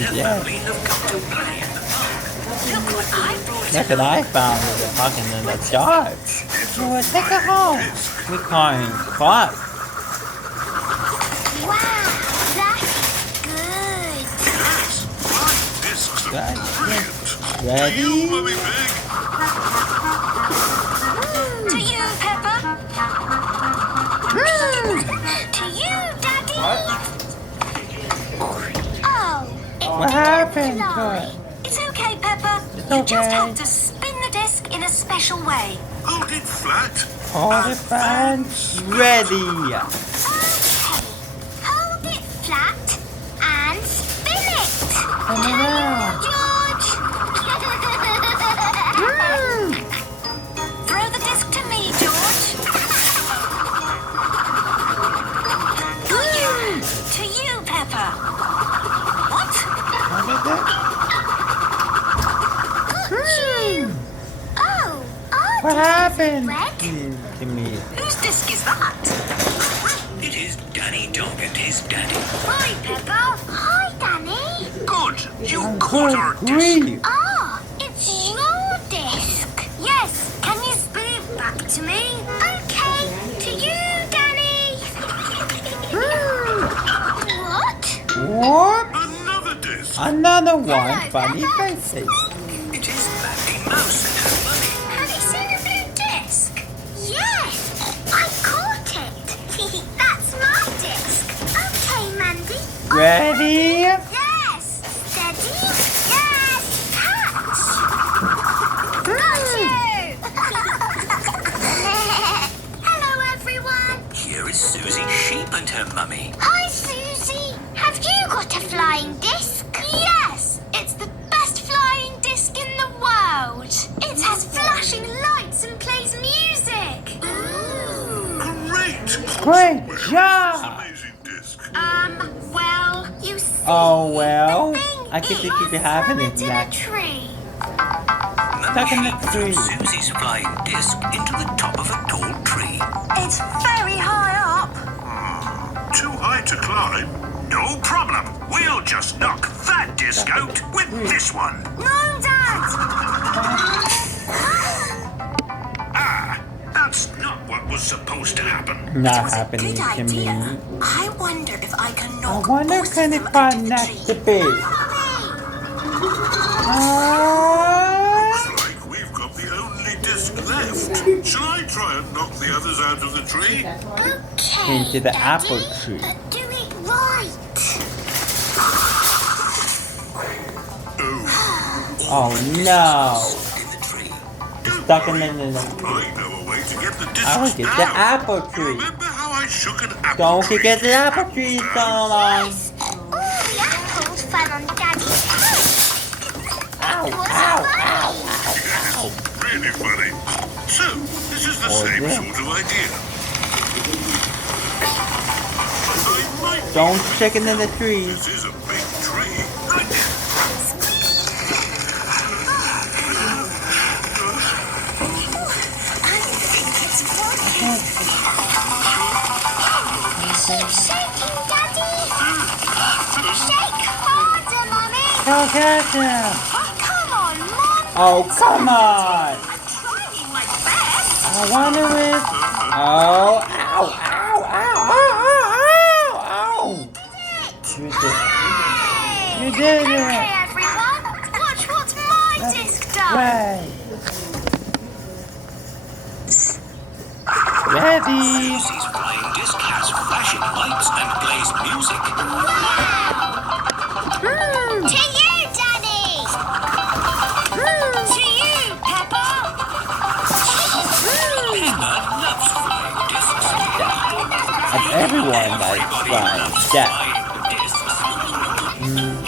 and Yeah. Mommy have come to play in the park. Look what I brought Look what I found in the pocket in the jar. You will take it home. We call him Clark. Wow, that's good. Yes, my discs are Right. brilliant. Ready? To you, Mummy Pig. To you, Peppa. To you, Daddy. Oh, it What happened to fly. it? It's okay, Peppa. It's You just okay. have to spin the disc in a special way. Hold it flat. Hold it, friends. Ready. Okay. Hold it flat and spin it. Turn around. George. Throw the disc to me, George. Got you. To you, Peppa. What? What is it? Got you. Oh, What happened? Red? To me. Whose disc is that? It is Danny Dog and his daddy. Hi, Peppa. Hi, Danny. Good. You caught our disc. Grief. Ah, it's your disc. Yes. Can you spin it back to me? Okay. To you, Danny. What? What? Another disc. Another one. Hello, Funny Peppa. faces. It is Mandy Mouse and her mummy. Have you seen a blue disc? Yes. I caught it. That's my disc. Okay, Mandy. Ready? Yes. Steady. Yes. Catch. Got you. Hello, everyone. Here is Susie Sheep and her mummy. Hi, Susie. Have you got a flying disc? Yes. It's the best flying disc in the world. It has flashing lights and plays music. Ooh. Great. Great Well, job. this amazing disc. Well, you see. Oh, well. the thing I get to is, keep it happening it's in a now. tree. Mummy Stuck in the Sheep threw tree. Susie's flying disc into the top of a tall tree. It's very high up. Too high to climb? No problem. We'll just knock that disc out with this one. No, Dad. Ah, that's not what was supposed to happen. Not was a happening good to me. idea. I wonder if I can I knock wonder both can of it them find out of next the to tree. be? Looks like we've got the only disc left. Shall I try and knock the others out of the tree? Okay, Into the Daddy, apple tree. but do it right. Oh no! In the tree. Stuck in the. I know a way to get the discs I will get the out. apple tree. Remember how I shook an apple Don't tree? forget the apple tree, Caroline. All the apples fell on Daddy's head. Ow! Was Ow! it Ow! Yes, really funny. So, this is the Oh, same yeah. sort of idea. I might Don't stick it in the tree. This is a big tree. Right there. Keep shaking, Daddy. Shake harder, Mummy. Go get him! Come on, Mum. Oh, come on! I'm trying my best. I wonder if. Oh! Ow! Ow! Ow! Ow! Ow! Ow! You did. Hey! You did Okay, it! everyone. Watch what my disc does. Way! Ready! Susie's flying disc has flashing lights and plays music. To you, Daddy. To you, Peppa. Peppa loves flying discs. And everyone likes flying. Yeah. Flying discs.